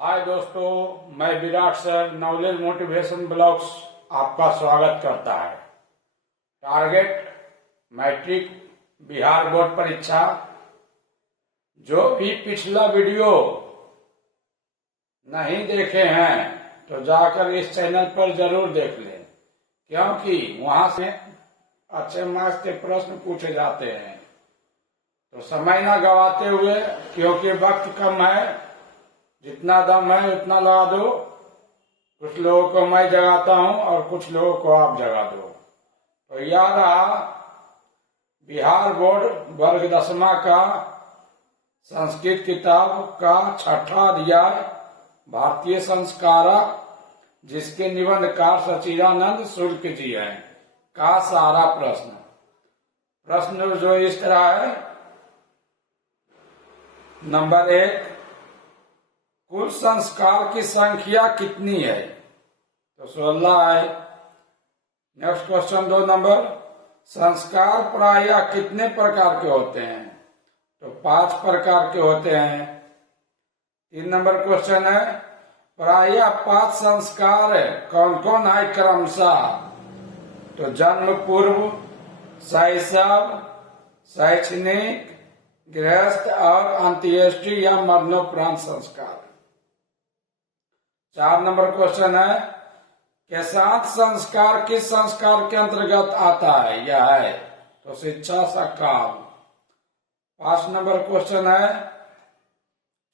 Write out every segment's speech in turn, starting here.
हाय दोस्तों, मैं Virat sir knowledge motivation blogs आपका स्वागत करता है। टारगेट मैट्रिक बिहार बोर्ड परीक्षा। जो भी पिछला वीडियो नहीं देखे हैं तो जाकर इस चैनल पर जरूर देख लें, क्योंकि वहां से अच्छे मार्क्स के प्रश्न पूछे जाते हैं। तो समय ना गवाते हुए, क्योंकि वक्त कम है, जितना दम है उतना लगा दो। कुछ लोगों को मैं जगाता हूं और कुछ लोगों को आप जगा दो। तो याद रहा, बिहार बोर्ड वर्ग 10वां का संस्कृत किताब का 6ठा अध्याय भारतीय संस्कारा, जिसके निबंधकार सचिदानंद शुक्ल जी हैं, का सारा प्रश्न जो इस तरह है। नंबर 1, कुल संस्कार की संख्या कितनी है? तो 16 है। नेक्स्ट क्वेश्चन 2 नंबर, संस्कार प्रायः कितने प्रकार के होते हैं? तो 5 प्रकार के होते हैं। 3 नंबर क्वेश्चन है, प्रायः 5 संस्कार कौन कौन है क्रमशः? तो जन्म पूर्व, शैशव, शैक्षणिक, गृहस्थ और अंत्येष्टि या मरणोपरांत संस्कार। 4 नंबर क्वेश्चन है, केशांत संस्कार किस संस्कार के अंतर्गत आता है? यह है तो शिक्षा सकाल। 5 नंबर क्वेश्चन है,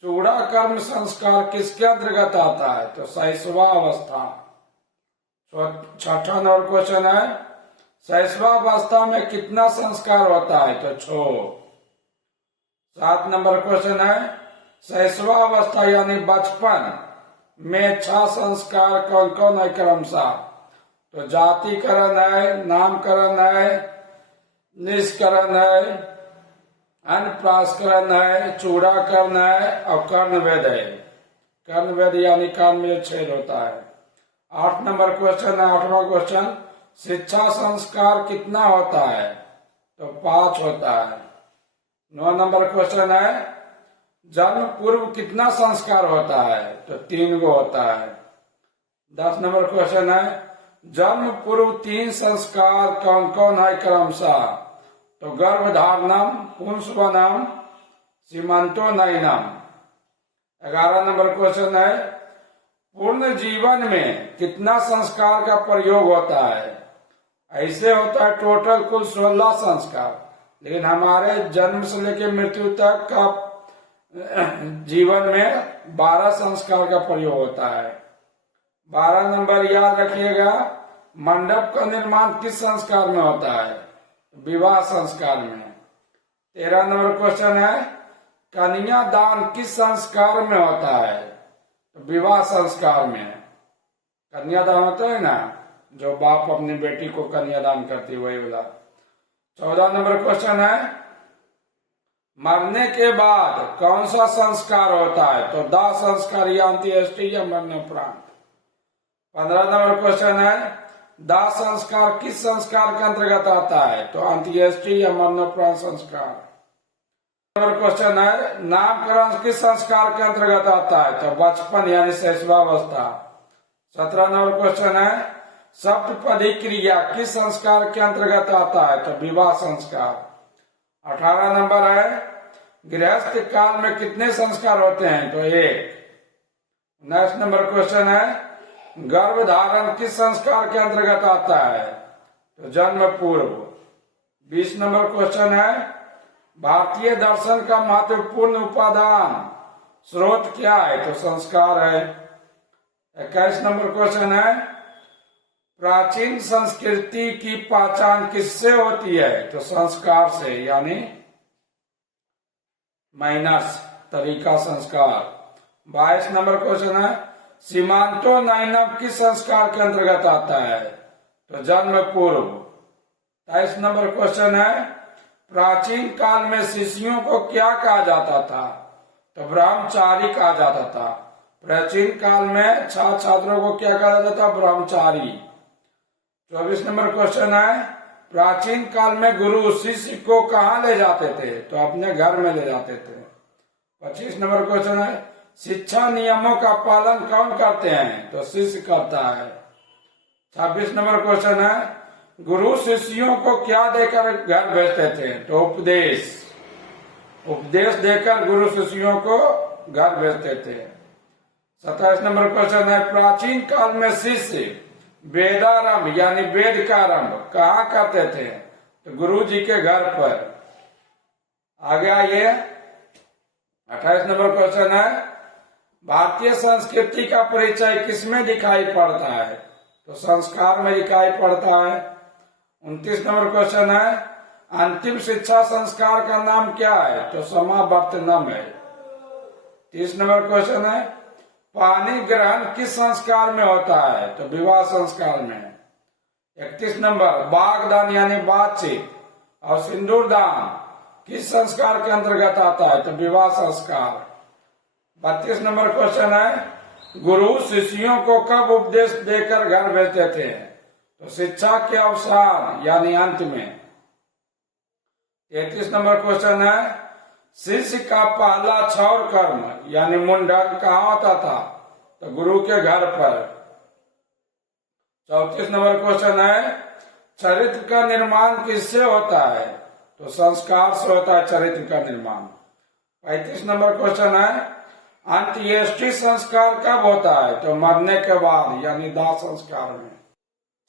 चूड़ा कर्म संस्कार किसके अंतर्गत आता है? तो शैशवावस्था। 6ठा नंबर क्वेश्चन है, शैशवावस्था में कितना संस्कार होता है? तो 6। 7 नंबर क्वेश्चन है, शैशवावस्था यानी बचपन में 6 संस्कार कौन कौन है क्रमशः? तो जातिकरण है, नामकरण है, निष्करण है, अन्नप्राशकरण है, चूड़ाकरण है और कर्णवेद है। कर्णवेद यानी कान में छेद होता है। 8 नंबर क्वेश्चन है, 8वां क्वेश्चन, शिक्षा संस्कार कितना होता है? तो 5 होता है। 9 नंबर क्वेश्चन है, जन्म पूर्व कितना संस्कार होता है? तो 3 गो होता है। 10 नंबर क्वेश्चन है, जन्म पूर्व 3 संस्कार कौन कौन है क्रमशः? तो गर्भधारणम, पुंसवनम, सीमंतोनयनम। 11 नंबर क्वेश्चन है, पूर्ण जीवन में कितना संस्कार का प्रयोग होता है? ऐसे होता है टोटल कुल 16 संस्कार, लेकिन हमारे जन्म से लेकर मृत्यु तक का जीवन में 12 संस्कार का प्रयोग होता है। 12 नंबर याद रखिएगा, मंडप का निर्माण किस संस्कार में होता है? विवाह संस्कार में। 13 नंबर क्वेश्चन है, कन्यादान किस संस्कार में होता है? विवाह संस्कार में। कन्यादान होता है ना, जो बाप अपनी बेटी को कन्यादान करती, वही वाला। 14 नंबर क्वेश्चन है, मरने के बाद कौन सा संस्कार होता है? तो दाह संस्कार या अंत्येष्टि या मरणोपरांत। 15 नंबर क्वेश्चन है, दाह संस्कार किस संस्कार के अंतर्गत आता है? तो अंत्येष्टि या मरणोपरांत संस्कार। नंबर क्वेश्चन है, नामकरण किस संस्कार के अंतर्गत आता है? तो बचपन यानी शैशवावस्था। 17 नंबर क्वेश्चन है, सप्तपदी क्रिया किस संस्कार के अंतर्गत आता है? तो विवाह संस्कार। 18 नंबर है, गृहस्थ काल में कितने संस्कार होते हैं? तो 1। नेक्स्ट नंबर क्वेश्चन है, गर्भधारण किस संस्कार के अंतर्गत आता है? तो जन्म पूर्व। 20 नंबर क्वेश्चन है, भारतीय दर्शन का महत्वपूर्ण उपादान स्रोत क्या है? तो संस्कार है। 21 नंबर क्वेश्चन है, प्राचीन संस्कृति की पहचान किससे होती है? तो संस्कार से, यानी माइनस तरीका संस्कार। 22 नंबर क्वेश्चन है, सीमांतोनयनम किस संस्कार के अंतर्गत आता है? तो जन्म पूर्व। 23 नंबर क्वेश्चन है, प्राचीन काल में शिष्यों को क्या कहा जाता था? तो ब्रह्मचारी कहा जाता था। प्राचीन काल में छात्रों को क्या कहा जाता था? ब्रह्मचारी। 24 नंबर क्वेश्चन है, प्राचीन काल में गुरु शिष्य को कहाँ ले जाते थे? तो अपने घर में ले जाते थे। 25 नंबर क्वेश्चन है, शिक्षा नियमों का पालन कौन करते हैं? तो शिष्य करता है। 26 नंबर क्वेश्चन है, गुरु शिष्यों को क्या देकर घर भेजते थे? तो उपदेश। उपदेश देकर गुरु शिष्यों को घर भेजते थे। 27 नंबर क्वेश्चन है, प्राचीन काल में शिष्य वेदारंभ यानी वेद का आरंभ कहाँ करते थे? तो गुरु जी के घर पर। आगे आइए, 28 नंबर क्वेश्चन है, भारतीय संस्कृति का परिचय किसमें दिखाई पड़ता है? तो संस्कार में दिखाई पड़ता है। 29 नंबर क्वेश्चन है, अंतिम शिक्षा संस्कार का नाम क्या है? तो समावर्तनम है। 30 नंबर क्वेश्चन है, पानी ग्रहण किस संस्कार में होता है? तो विवाह संस्कार में। 31 नंबर, बागदान यानी बातचीत और सिंदूर दान किस संस्कार के अंतर्गत आता है? तो विवाह संस्कार। 32 नंबर क्वेश्चन है, गुरु शिष्यों को कब उपदेश देकर घर भेजते थे? तो शिक्षा के अवसान यानी अंत में। 33 नंबर क्वेश्चन है, शिष्य का पहला क्षौर कर्म यानी मुंडन कहाँ होता था? तो गुरु के घर पर। 34 नंबर क्वेश्चन है, चरित्र का निर्माण किससे होता है? तो संस्कार से होता है चरित्र का निर्माण। 35 नंबर क्वेश्चन है, अंत्येष्टि संस्कार कब होता है? तो मरने के बाद यानी दाह संस्कार में।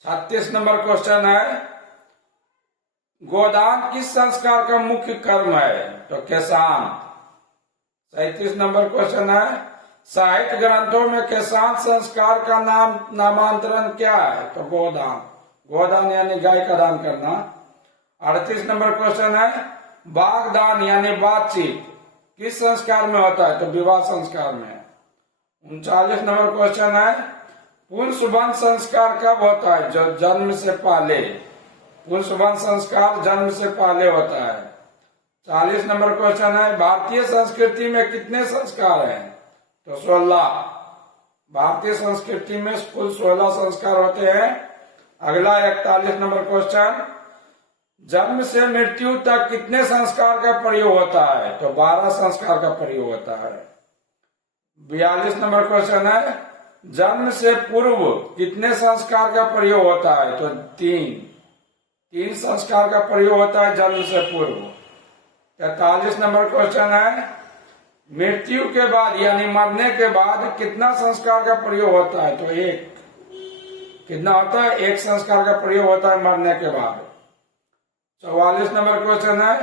36 नंबर क्वेश्चन है, गोदान किस संस्कार का मुख्य कर्म है? तो केशांत। 37 नंबर क्वेश्चन है, साहित्य ग्रंथों में केशांत संस्कार का नामांतरण क्या है? तो गोदान। गोदान यानी गाय का दान करना। 38 नंबर क्वेश्चन है, बागदान यानी बातचीत किस संस्कार में होता है? तो विवाह संस्कार में। 39 नंबर क्वेश्चन है, पुंसवन संस्कार कब होता है? जो जन्म से पहले। पुंसवन संस्कार जन्म से पहले होता है। 40 नंबर क्वेश्चन है, भारतीय संस्कृति में कितने संस्कार हैं? तो 16। भारतीय संस्कृति में कुल 16 संस्कार होते हैं। अगला 41 नंबर क्वेश्चन, जन्म से मृत्यु तक कितने संस्कार का प्रयोग होता है? तो 12 संस्कार का प्रयोग होता है। 42 नंबर क्वेश्चन है, जन्म से पूर्व कितने संस्कार का प्रयोग होता है? तो 3 संस्कार का प्रयोग होता है जन्म से पूर्व। 43 नंबर क्वेश्चन है, मृत्यु के बाद यानी मरने के बाद कितना संस्कार का प्रयोग होता है? तो 1। कितना होता है? 1 संस्कार का प्रयोग होता है मरने के बाद। 44 नंबर क्वेश्चन है,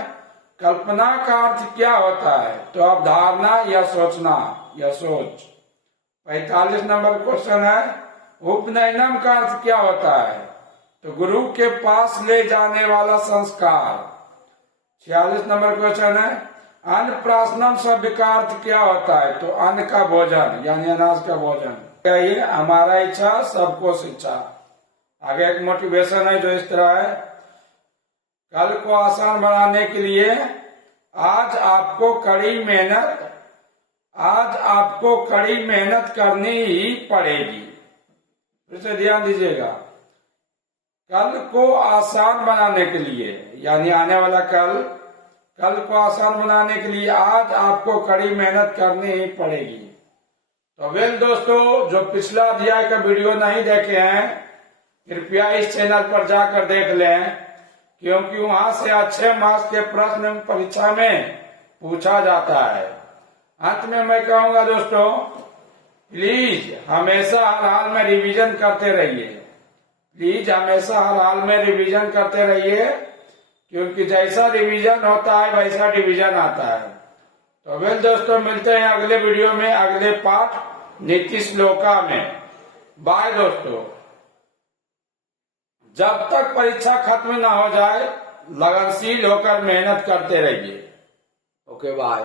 कल्पना का अर्थ क्या होता है? तो अवधारणा या सोचना या सोच। 45 नंबर क्वेश्चन है, उपनयनम का अर्थ क्या होता है? तो गुरु के पास ले जाने वाला संस्कार। 46 नंबर क्वेश्चन है, अन्नप्राशनम शब्द का अर्थ क्या होता है? तो अन्न का भोजन यानी अनाज का भोजन। ये हमारा इच्छा सबको शिक्षा। आगे एक मोटिवेशन है जो इस तरह है, कल को आसान बनाने के लिए आज आपको कड़ी मेहनत करनी ही पड़ेगी। फिर से ध्यान दीजिएगा, कल को आसान बनाने के लिए यानी आने वाला कल को आसान बनाने के लिए आज आपको कड़ी मेहनत करनी ही पड़ेगी। तो वेल दोस्तों, जो पिछला अध्याय का वीडियो नहीं देखे हैं कृपया इस चैनल पर जाकर देख लें, क्योंकि वहां से अच्छे मार्क्स के प्रश्न परीक्षा में पूछा जाता है। अंत में मैं कहूंगा दोस्तों, प्लीज हमेशा हर हाल में रिवीजन करते रहिए। प्लीज हमेशा हर हाल में रिवीजन करते रहिए, क्योंकि जैसा रिवीजन होता है वैसा डिवीजन आता है। तो वेल दोस्तों, मिलते हैं अगले वीडियो में अगले पाठ नीति श्लोका में। बाय दोस्तों। जब तक परीक्षा खत्म ना हो जाए लगनशील होकर मेहनत करते रहिए। Okay bye.